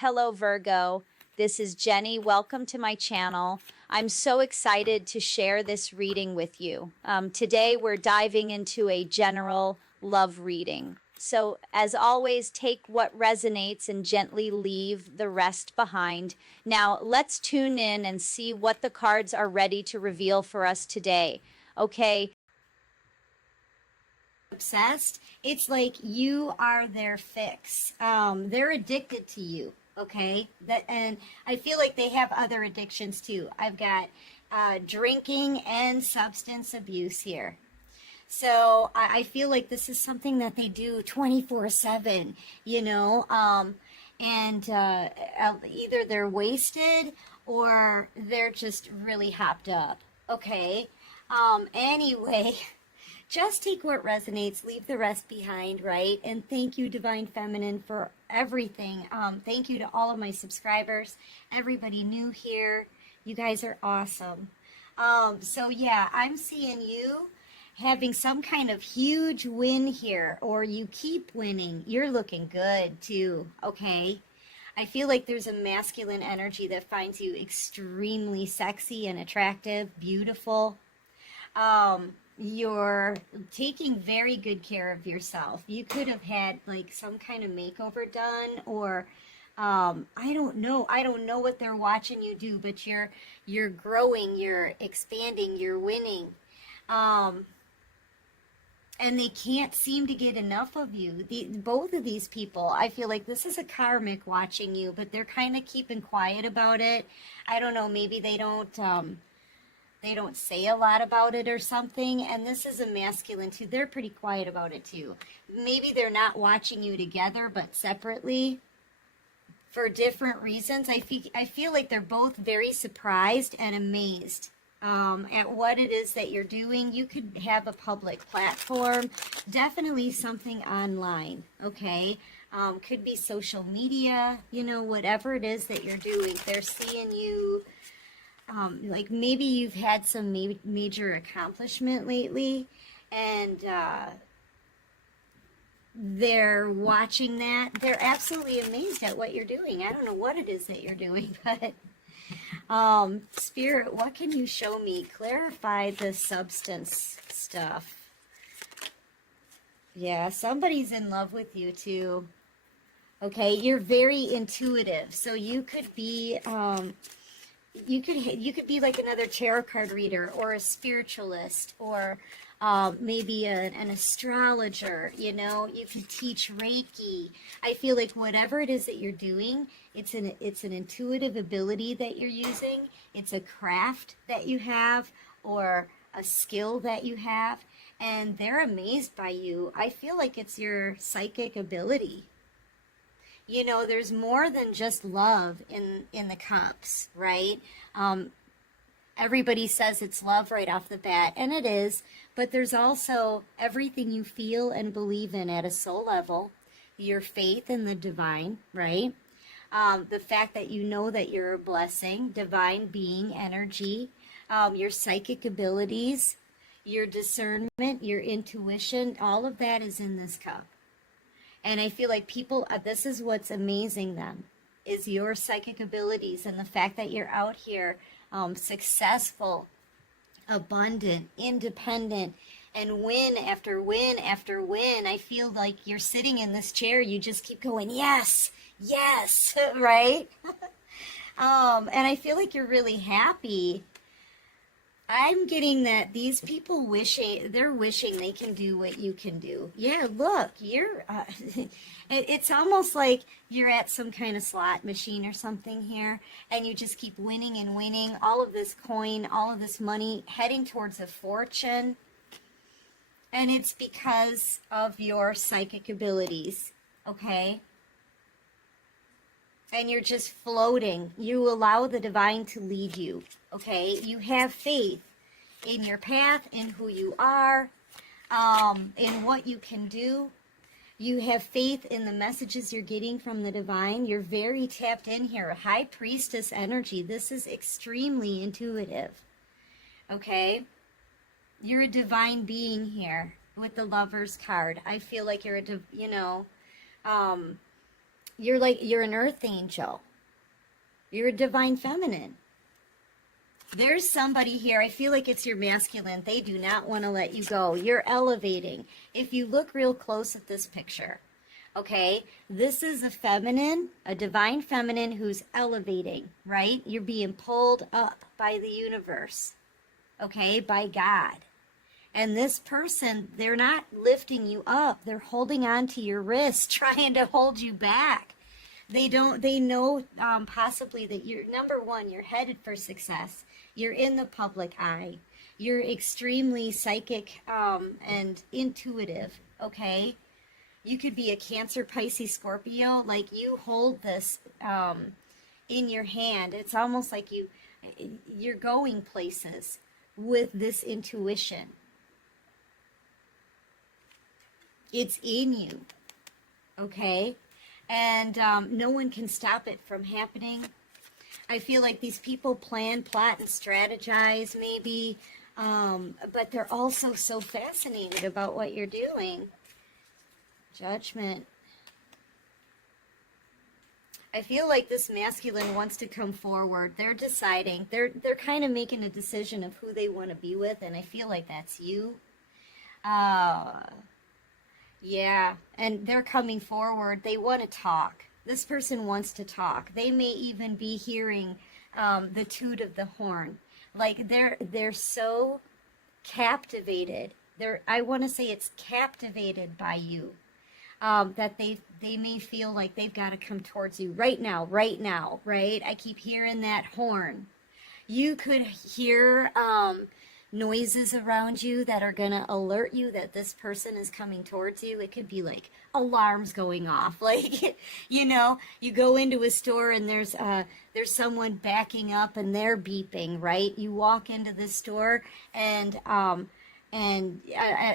Hello, Virgo. This is Jenny. Welcome to my channel. I'm so excited to share this reading with you. Today, we're diving into a general love reading. So, as always, take what resonates and gently leave the rest behind. Now, let's tune in and see what the cards are ready to reveal for us today. Okay. Obsessed, it's like you are their fix. They're addicted to you. Okay, and I feel like they have other addictions too. I've got drinking and substance abuse here. So I feel like this is something that they do 24/7, and either they're wasted or they're just really hopped up. Okay. Anyway, just take what resonates, leave the rest behind, right? And thank you, Divine Feminine, for everything. Thank you to all of my subscribers, everybody new here. You guys are awesome. So yeah, I'm seeing you having some kind of huge win here, or you keep winning. You're looking good too, okay? I feel like there's a masculine energy that finds you extremely sexy and attractive, beautiful. You're taking very good care of yourself. You could have had like some kind of makeover done, or I don't know what they're watching you do, but you're growing, you're expanding, you're winning. And they can't seem to get enough of you. Both of these people, I feel like this is a karmic watching you, but they're kind of keeping quiet about it. I don't know, maybe they don't say a lot about it or something. And this is a masculine too. They're pretty quiet about it too. Maybe they're not watching you together, but separately for different reasons. I feel like they're both very surprised and amazed at what it is that you're doing. You could have a public platform, definitely something online, okay? Could be social media, whatever it is that you're doing. They're seeing you. Like maybe you've had some major accomplishment lately, and they're watching that. They're absolutely amazed at what you're doing. I don't know what it is that you're doing, but Spirit, what can you show me? Clarify the substance stuff. Yeah, somebody's in love with you too. Okay, you're very intuitive, so you could be you could be like another tarot card reader, or a spiritualist, or maybe an astrologer. You can teach Reiki. I feel like whatever it is that you're doing, it's an intuitive ability that you're using. It's a craft that you have, or a skill that you have, and they're amazed by you. I feel like it's your psychic ability. There's more than just love in the cups, right? Everybody says it's love right off the bat, and it is, but there's also everything you feel and believe in at a soul level, your faith in the divine, right? The fact that you know that you're a blessing, divine being, energy, your psychic abilities, your discernment, your intuition, all of that is in this cup. And I feel like people, this is what's amazing them, is your psychic abilities and the fact that you're out here successful, abundant, independent, and win after win after win. I feel like you're sitting in this chair, you just keep going, yes, yes, right? And I feel like you're really happy. I'm getting that these people they're wishing they can do what you can do. Yeah, look, you're, it's almost like you're at some kind of slot machine or something here, and you just keep winning and winning, all of this coin, all of this money, heading towards a fortune. And it's because of your psychic abilities, okay? And you're just floating. You allow the divine to lead you, okay? You have faith in your path, in who you are, in what you can do. You have faith in the messages you're getting from the divine. You're very tapped in here. High priestess energy. This is extremely intuitive, okay? You're a divine being here with the Lover's card. I feel like you're you're an earth angel. You're a divine feminine. There's somebody here, I feel like it's your masculine. They do not want to let you go. You're elevating. If you look real close at this picture, okay, this is a feminine, a divine feminine who's elevating, right? You're being pulled up by the universe, okay, by God. And this person, they're not lifting you up. They're holding on to your wrist, trying to hold you back. They know possibly that you're, number one, you're headed for success. You're in the public eye. You're extremely psychic and intuitive, okay? You could be a Cancer, Pisces, Scorpio. Like, you hold this in your hand. It's almost like you're going places with this intuition. It's in you, okay? And no one can stop it from happening. I feel like these people plan, plot, and strategize maybe, but they're also so fascinated about what you're doing. Judgment. I feel like this masculine wants to come forward. They're deciding. They're kind of making a decision of who they want to be with, and I feel like that's you. Yeah, and they're coming forward. They want to talk. This person wants to talk. They may even be hearing the toot of the horn. Like, they're so captivated. I want to say it's captivated by you. That they may feel like they've got to come towards you right now, right? I keep hearing that horn. You could hear noises around you that are going to alert you that this person is coming towards you. It could be like alarms going off. Like, you go into a store and there's someone backing up and they're beeping, right? You walk into the store and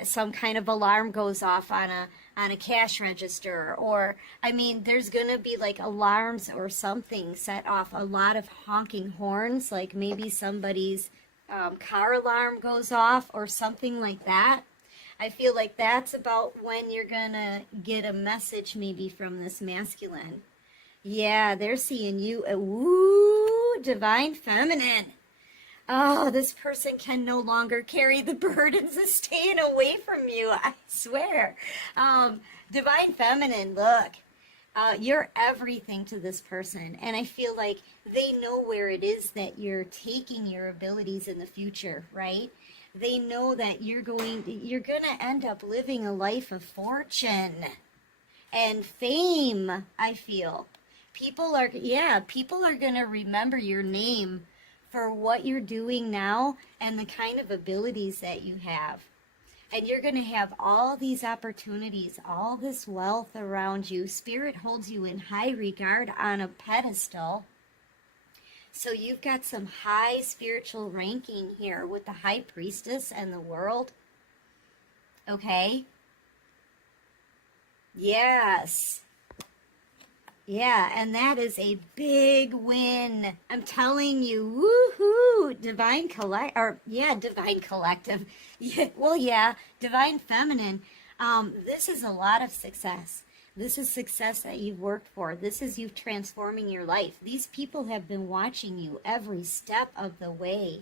some kind of alarm goes off on a cash register, or there's gonna be like alarms or something set off, a lot of honking horns, like maybe somebody's car alarm goes off or something like that. I feel like that's about when you're gonna get a message maybe from this masculine. Yeah, they're seeing you. Ooh, divine feminine. Oh, this person can no longer carry the burdens of staying away from you, I swear. Divine feminine, look, you're everything to this person. And I feel like they know where it is that you're taking your abilities in the future, right? They know that you're going to end up living a life of fortune and fame, I feel. People are going to remember your name for what you're doing now and the kind of abilities that you have. And you're going to have all these opportunities, all this wealth around you. Spirit holds you in high regard on a pedestal. So you've got some high spiritual ranking here with the High Priestess and the World. Okay? Yes. Yeah, and that is a big win. I'm telling you, woohoo! Divine Collective. Yeah, Divine Feminine. This is a lot of success. This is success that you've worked for. This is you transforming your life. These people have been watching you every step of the way.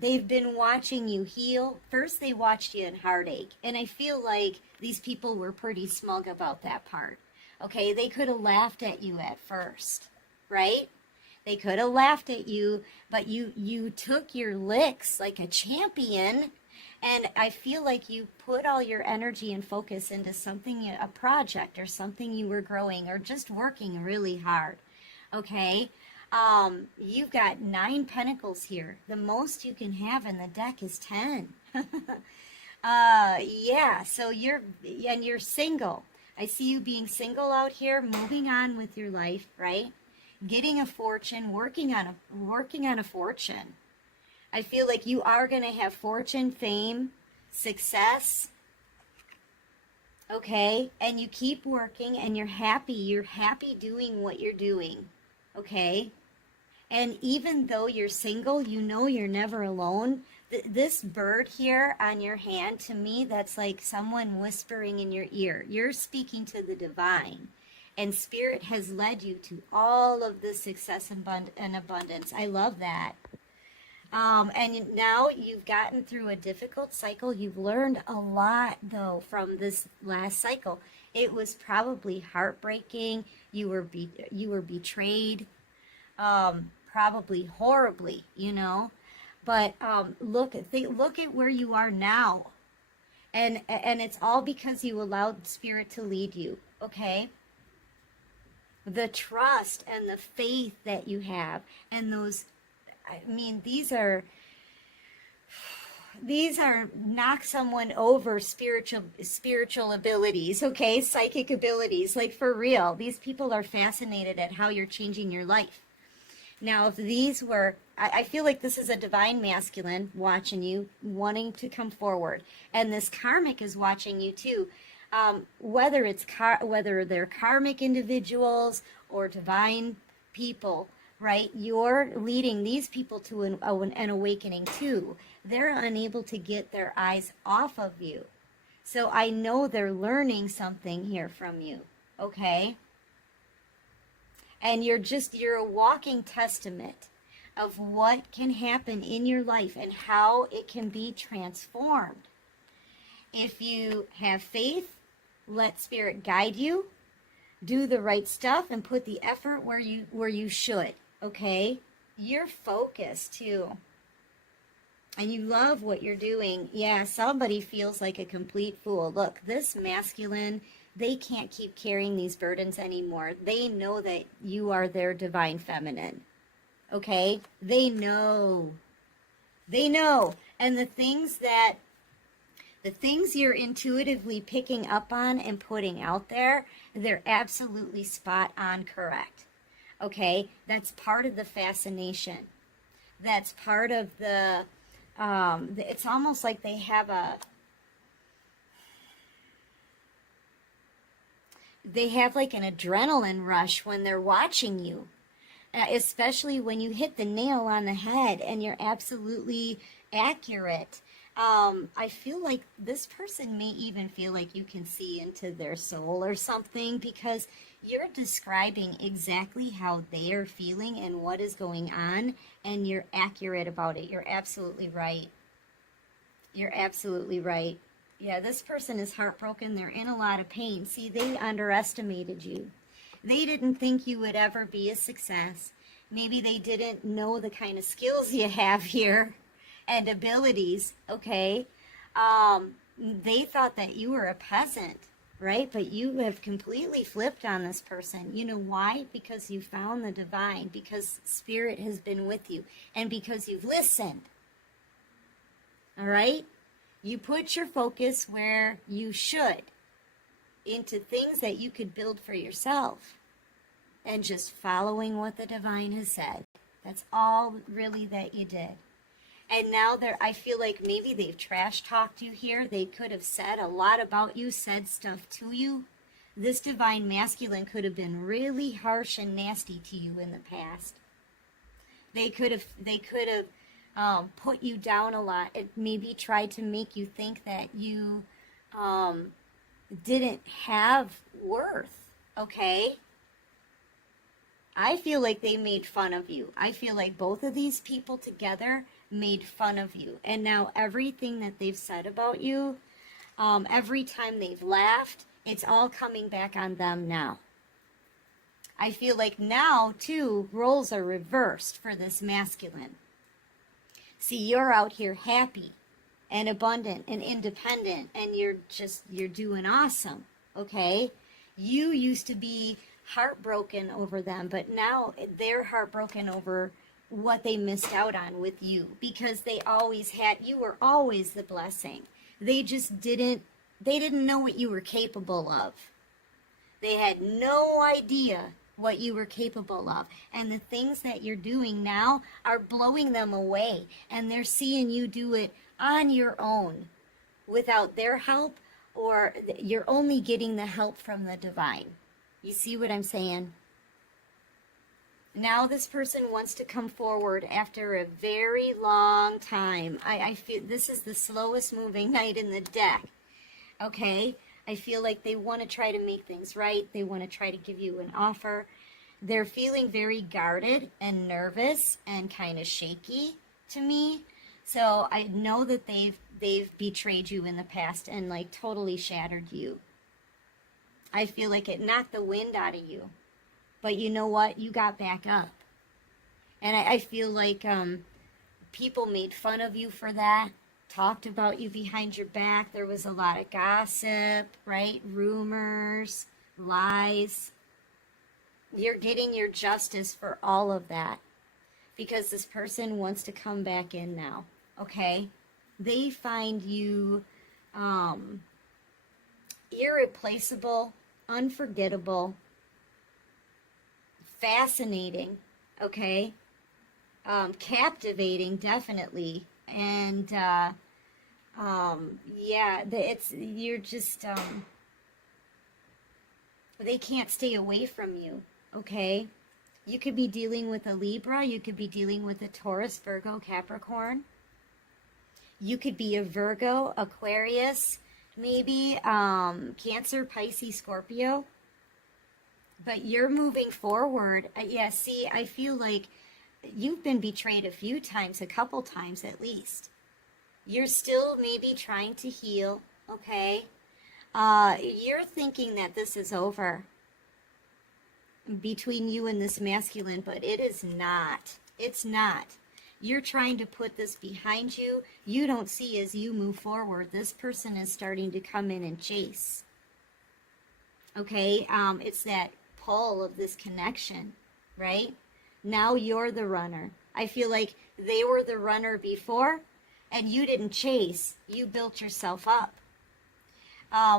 They've been watching you heal. First, they watched you in heartache. And I feel like these people were pretty smug about that part. Okay, they could have laughed at you at first, right? They could have laughed at you, but you took your licks like a champion, and I feel like you put all your energy and focus into something, a project or something you were growing or just working really hard, okay? You've got 9 pentacles here. The most you can have in the deck is 10. Yeah, so you're single. I see you being single out here, moving on with your life, right? Getting a fortune, working on a fortune. I feel like you are going to have fortune, fame, success. Okay? And you keep working and you're happy. You're happy doing what you're doing. Okay? And even though you're single, you know you're never alone. This bird here on your hand, to me, that's like someone whispering in your ear. You're speaking to the divine. And Spirit has led you to all of this success and abundance. I love that. And now you've gotten through a difficult cycle. You've learned a lot, though, from this last cycle. It was probably heartbreaking. You were betrayed, probably horribly, you know. But look at where you are now, and it's all because you allowed Spirit to lead you. Okay. The trust and the faith that you have, and those, I mean, these are knock someone over spiritual abilities, okay? Psychic abilities, like for real. These people are fascinated at how you're changing your life. Now, if these were, I feel like this is a divine masculine watching you, wanting to come forward, and this karmic is watching you too. Whether they're karmic individuals or divine people, right? You're leading these people to an awakening too. They're unable to get their eyes off of you. So I know they're learning something here from you, okay? And you're a walking testament of what can happen in your life and how it can be transformed. If you have faith, let Spirit guide you, do the right stuff, and put the effort where you should, okay? You're focused too. And you love what you're doing. Yeah, somebody feels like a complete fool. Look, this masculine, they can't keep carrying these burdens anymore. They know that you are their divine feminine. Okay? They know. They know. And the things you're intuitively picking up on and putting out there, they're absolutely spot on correct. Okay? That's part of the fascination. That's part of the, it's almost like they have like an adrenaline rush when they're watching you, especially when you hit the nail on the head and you're absolutely accurate. I feel like this person may even feel like you can see into their soul or something, because you're describing exactly how they are feeling and what is going on, and you're accurate about it. You're absolutely right. You're absolutely right. Yeah, this person is heartbroken. They're in a lot of pain. See, they underestimated you. They didn't think you would ever be a success. Maybe they didn't know the kind of skills you have here and abilities, okay? They thought that you were a peasant, right? But you have completely flipped on this person. You know why? Because you found the divine, because Spirit has been with you, and because you've listened. All right? You put your focus where you should, into things that you could build for yourself, and just following what the divine has said. That's all really that you did. And now I feel like maybe they've trash talked you here. They could have said a lot about you, said stuff to you. This divine masculine could have been really harsh and nasty to you in the past. They could have put you down a lot. It maybe tried to make you think that you didn't have worth, okay? I feel like they made fun of you. I feel like both of these people together made fun of you. And now everything that they've said about you, every time they've laughed, it's all coming back on them now. I feel like now, too, roles are reversed for this masculine. See, you're out here happy and abundant and independent, and you're doing awesome, okay? You used to be heartbroken over them, but now they're heartbroken over what they missed out on with you, because you were always the blessing. They didn't know what you were capable of. They had no idea what you were capable of. And the things that you're doing now are blowing them away, and they're seeing you do it on your own without their help, or you're only getting the help from the divine. You see what I'm saying? Now this person wants to come forward after a very long time. I feel this is the slowest moving knight in the deck. Okay? I feel like they want to try to make things right. They want to try to give you an offer. They're feeling very guarded and nervous and kind of shaky to me. So I know that they've betrayed you in the past and like totally shattered you. I feel like it knocked the wind out of you. But you know what? You got back up. And I feel like people made fun of you for that, talked about you behind your back. There was a lot of gossip, right? Rumors, lies. You're getting your justice for all of that because this person wants to come back in now, okay? They find you irreplaceable, unforgettable, fascinating, okay? Captivating, definitely. And yeah, you're just they can't stay away from you, okay? You could be dealing with a Libra, you could be dealing with a Taurus, Virgo, Capricorn. You could be a Virgo, Aquarius, maybe Cancer, Pisces, Scorpio. But you're moving forward. Yeah, see, I feel like you've been betrayed a few times, a couple times at least. You're still maybe trying to heal, okay? You're thinking that this is over between you and this masculine, but it is not. It's not. You're trying to put this behind you. You don't see as you move forward. This person is starting to come in and chase. Okay? It's that pull of this connection, right? Now you're the runner. I feel like they were the runner before, and you didn't chase. You built yourself up.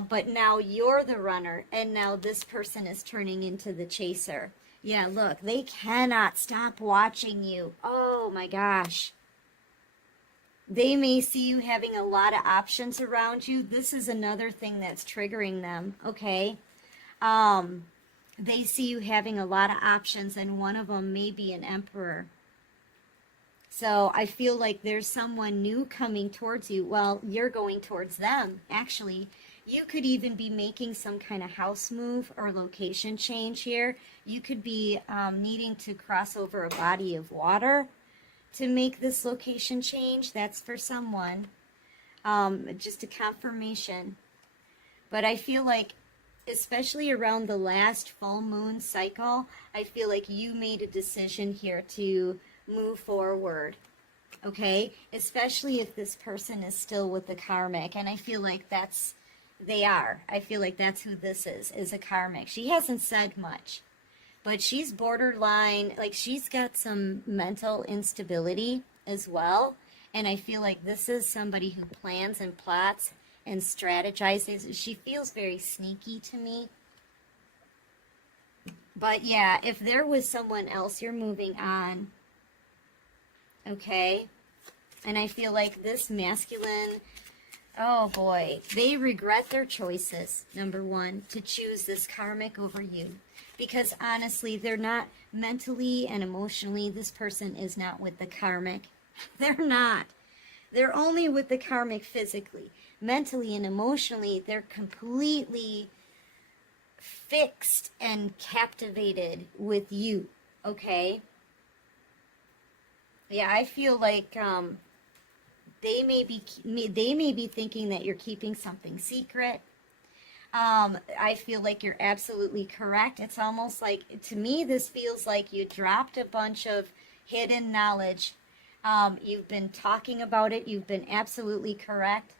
But now you're the runner, and now this person is turning into the chaser. Yeah, look, they cannot stop watching you. Oh my gosh. They may see you having a lot of options around you. This is another thing that's triggering them, okay? They see you having a lot of options, and one of them may be an emperor. So I feel like there's someone new coming towards you. Well, you're going towards them, actually. You could even be making some kind of house move or location change here. You could be needing to cross over a body of water to make this location change. That's for someone. Just a confirmation. But I feel like, especially around the last full moon cycle, I feel like you made a decision here to move forward. Okay? Especially if this person is still with the karmic. And I feel like they are. I feel like that's who this is a karmic. She hasn't said much, but she's borderline, like she's got some mental instability as well. And I feel like this is somebody who plans and plots and strategizes. She feels very sneaky to me. But yeah, if there was someone else, you're moving on. Okay? And I feel like this masculine, oh boy, they regret their choices, number one, to choose this karmic over you. Because honestly, they're not mentally and emotionally, this person is not with the karmic. They're not. They're only with the karmic physically. Mentally and emotionally, they're completely fixed and captivated with you, okay? Yeah, I feel like they may be thinking that you're keeping something secret. I feel like you're absolutely correct. It's almost like, to me, this feels like you dropped a bunch of hidden knowledge. You've been talking about it. You've been absolutely correct.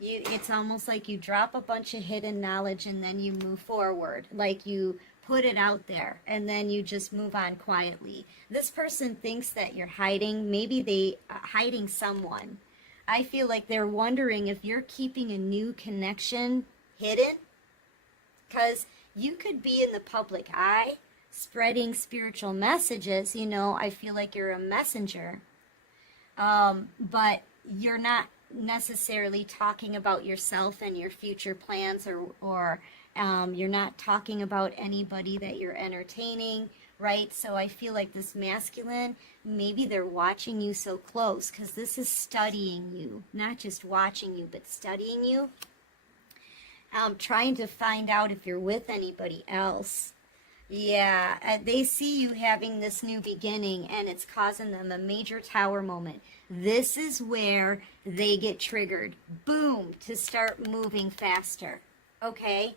It's almost like you drop a bunch of hidden knowledge and then you move forward. Like you put it out there and then you just move on quietly. This person thinks that you're hiding. Maybe they hiding someone. I feel like they're wondering if you're keeping a new connection hidden. Because you could be in the public eye spreading spiritual messages. You know, I feel like you're a messenger. But you're not necessarily talking about yourself and your future plans, or you're not talking about anybody that you're entertaining, right? So I feel like this masculine, maybe they're watching you so close because this is studying you, not just watching you, but studying you. trying to find out if you're with anybody else. Yeah, they see you having this new beginning, and it's causing them a major tower moment. This is where they get triggered. Boom, to start moving faster. Okay?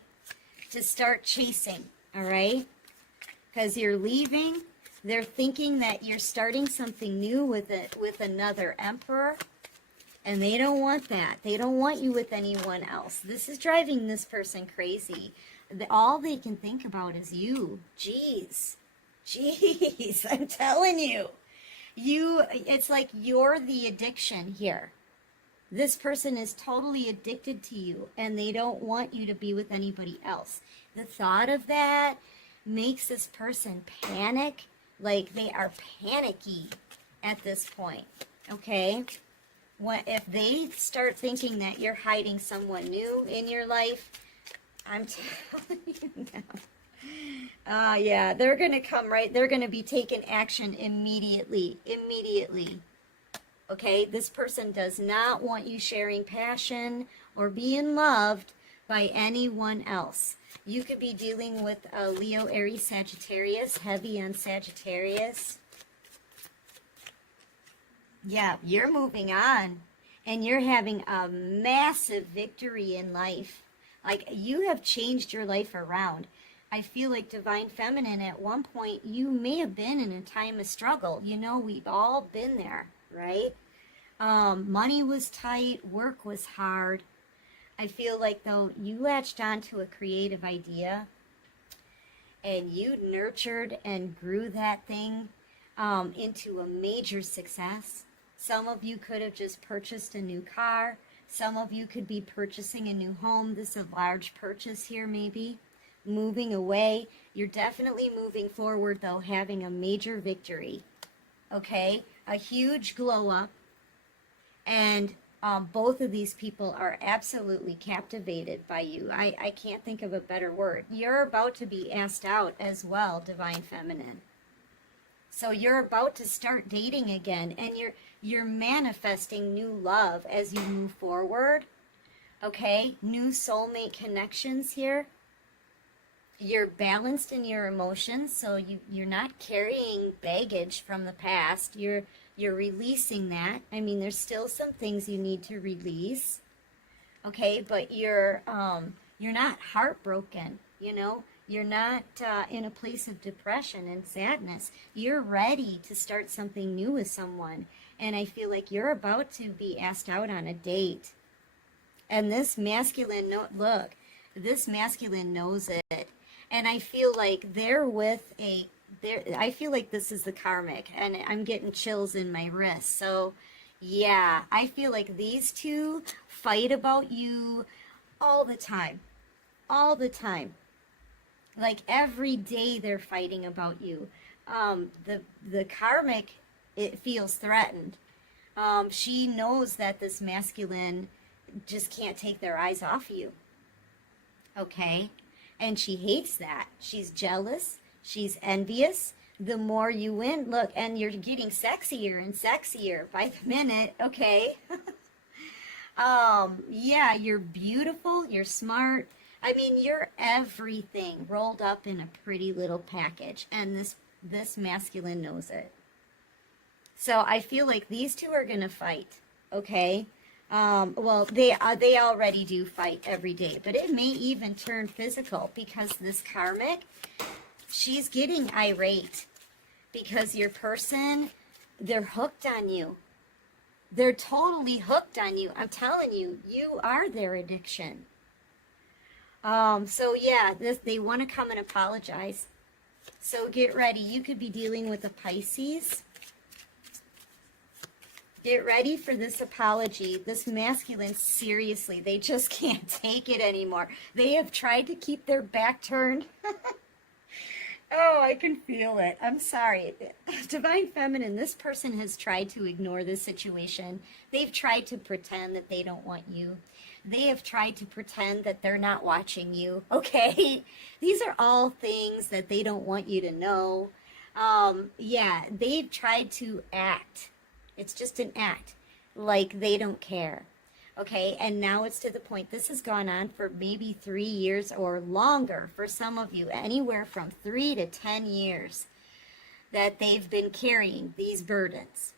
To start chasing. All right? Because you're leaving. They're thinking that you're starting something new with another emperor. And they don't want that. They don't want you with anyone else. This is driving this person crazy. All they can think about is you. Jeez. I'm telling you. It's like you're the addiction here. This person is totally addicted to you, and they don't want you to be with anybody else. The thought of that makes this person panic. Like, they are panicky at this point. Okay? If they start thinking that you're hiding someone new in your life, I'm telling you now. Yeah, they're going to come right. They're going to be taking action immediately. Okay, this person does not want you sharing passion or being loved by anyone else. You could be dealing with a Leo, Aries, Sagittarius, heavy on Sagittarius. Yeah, you're moving on, and you're having a massive victory in life. Like, you have changed your life around. I feel like Divine Feminine, at one point, you may have been in a time of struggle. You know, we've all been there, right? Money was tight, work was hard. I feel like, though, you latched onto a creative idea, and you nurtured and grew that thing into a major success. Some of you could have just purchased a new car. Some of you could be purchasing a new home. This is a large purchase here, maybe. Moving away. You're definitely moving forward, though, having a major victory. Okay? A huge glow up. And both of these people are absolutely captivated by you. I can't think of a better word. You're about to be asked out as well, Divine Feminine. So you're about to start dating again, and you're manifesting new love as you move forward. Okay? New soulmate connections here. You're balanced in your emotions, so you're not carrying baggage from the past. You're releasing that. I mean, there's still some things you need to release. Okay? But you're not heartbroken, you know? You're not in a place of depression and sadness. You're ready to start something new with someone. And I feel like you're about to be asked out on a date. And this masculine, this masculine knows it. And I feel like I feel like this is the karmic. And I'm getting chills in my wrist. So, yeah, I feel like these two fight about you all the time. All the time. Like, every day they're fighting about you. The karmic, it feels threatened. She knows that this masculine just can't take their eyes off you. Okay? And she hates that. She's jealous. She's envious. The more you win, look, and you're getting sexier and sexier by the minute. Okay? Yeah, you're beautiful. You're smart. I mean, you're everything rolled up in a pretty little package, and this masculine knows it. So I feel like these two are going to fight, okay? Well, they already do fight every day, but it may even turn physical because this karmic, she's getting irate because your person, they're hooked on you. They're totally hooked on you. I'm telling you, you are their addiction. So yeah, they want to come and apologize. So get ready. You could be dealing with a Pisces. Get ready for this apology. This masculine, seriously, they just can't take it anymore. They have tried to keep their back turned. Oh, I can feel it. I'm sorry. Divine Feminine, this person has tried to ignore this situation. They've tried to pretend that they don't want you. They have tried to pretend that they're not watching you, okay? These are all things that they don't want you to know. Yeah, they've tried to act. It's just an act, like they don't care. Okay, and now it's to the point, this has gone on for maybe 3 years or longer for some of you, anywhere from 3 to 10 years that they've been carrying these burdens.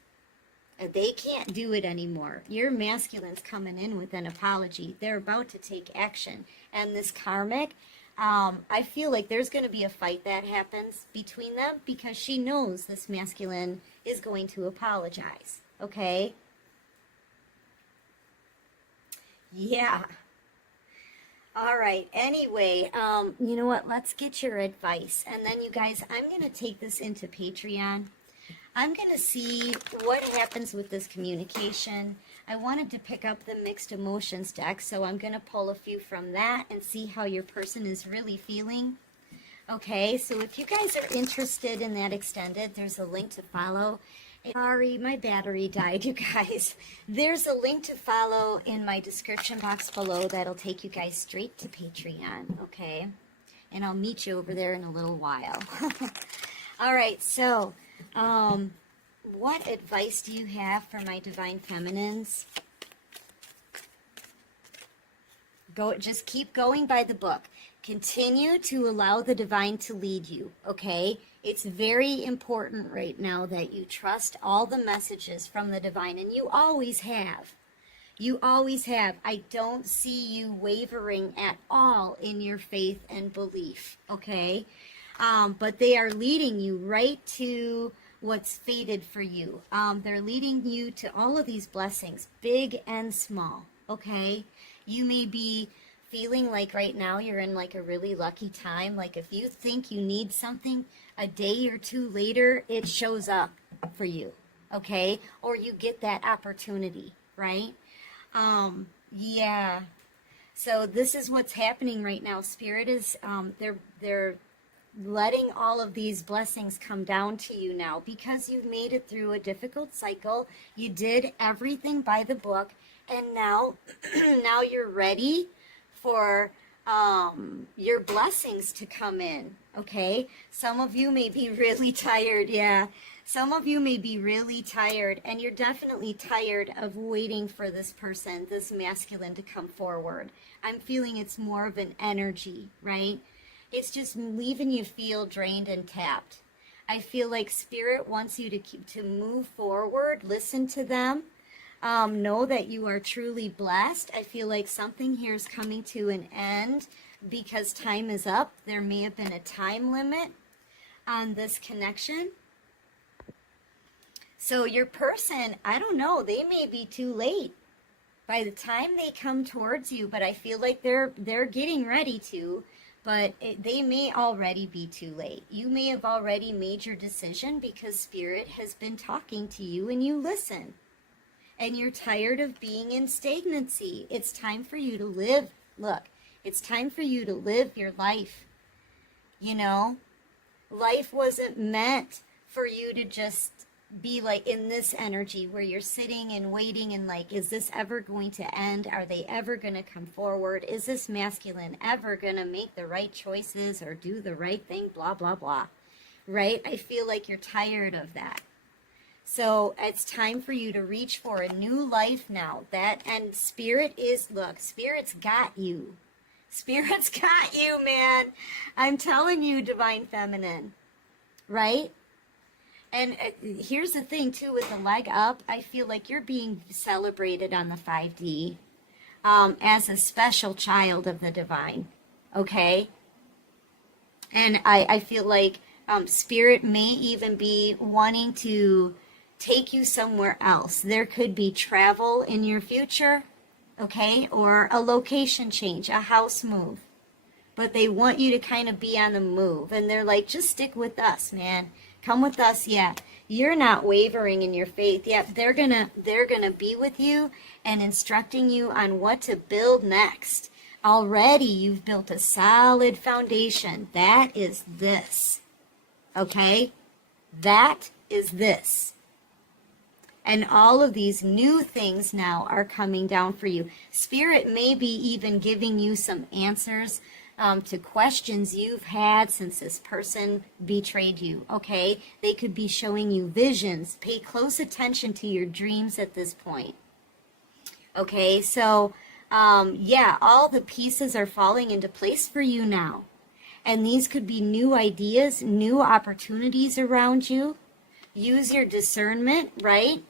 They can't do it anymore. Your masculine's coming in with an apology. They're about to take action. And this karmic, I feel like there's going to be a fight that happens between them because she knows this masculine is going to apologize. Okay? Yeah. All right. Anyway, you know what? Let's get your advice. And then you guys, I'm going to take this into Patreon. I'm going to see what happens with this communication. I wanted to pick up the mixed emotions deck, so I'm going to pull a few from that and see how your person is really feeling. Okay, so if you guys are interested in that extended, there's a link to follow. Sorry, my battery died, you guys. There's a link to follow in my description box below that'll take you guys straight to Patreon, okay? And I'll meet you over there in a little while. All right, so what advice do you have for my divine feminines? Just keep going by the book. Continue to allow the divine to lead you, okay? It's very important right now that you trust all the messages from the divine, and you always have. You always have. I don't see you wavering at all in your faith and belief, okay? But they are leading you right to what's fated for you. They're leading you to all of these blessings, big and small, okay? You may be feeling like right now you're in like a really lucky time. Like if you think you need something, a day or two later, it shows up for you, okay? Or you get that opportunity, right? Yeah. So this is what's happening right now. Spirit is, they're letting all of these blessings come down to you now because you've made it through a difficult cycle. You did everything by the book, and now, now you're ready for your blessings to come in, okay? Some of you may be really tired, yeah. Some of you may be really tired, and you're definitely tired of waiting for this person, this masculine, to come forward. I'm feeling it's more of an energy, right? It's just leaving you feel drained and tapped. I feel like Spirit wants you to move forward, listen to them. Know that you are truly blessed. I feel like something here is coming to an end because time is up. There may have been a time limit on this connection. So your person, I don't know, they may be too late by the time they come towards you, but I feel like they're getting ready to, but they may already be too late. You may have already made your decision because Spirit has been talking to you and you listen. And you're tired of being in stagnancy. It's time for you to live. Look, it's time for you to live your life. You know, life wasn't meant for you to just be like in this energy where you're sitting and waiting and like, is this ever going to end? Are they ever going to come forward? Is this masculine ever going to make the right choices or do the right thing? Blah, blah, blah. Right? I feel like you're tired of that. So it's time for you to reach for a new life now. And Spirit is, look, Spirit's got you. Spirit's got you, man. I'm telling you, Divine Feminine. Right? And here's the thing, too, with the leg up, I feel like you're being celebrated on the 5D as a special child of the divine. Okay? And I feel like Spirit may even be wanting to take you somewhere else. There could be travel in your future, okay, or a location change, a house move. But they want you to kind of be on the move. And they're like, just stick with us, man. Come with us, yeah. You're not wavering in your faith. Yeah, they're gonna be with you and instructing you on what to build next. Already you've built a solid foundation. That is this. Okay? That is this. And all of these new things now are coming down for you. Spirit may be even giving you some answers to questions you've had since this person betrayed you, okay? They could be showing you visions. Pay close attention to your dreams at this point. Okay, so yeah, all the pieces are falling into place for you now. And these could be new ideas, new opportunities around you. Use your discernment, right?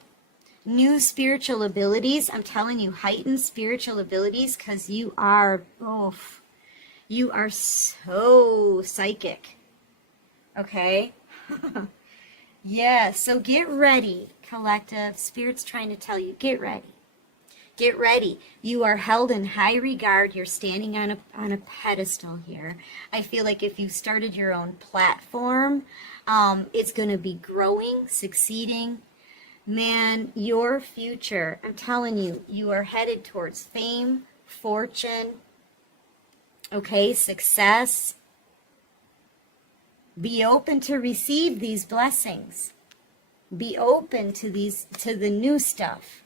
New spiritual abilities. I'm telling you, heightened spiritual abilities, because you are, oh, you are so psychic. Okay? Yeah, so get ready, collective. Spirit's trying to tell you, get ready. Get ready. You are held in high regard. You're standing on a pedestal here. I feel like if you started your own platform, it's going to be growing, succeeding. Man, your future, I'm telling you, you are headed towards fame, fortune, okay, success. Be open to receive these blessings. Be open to the new stuff.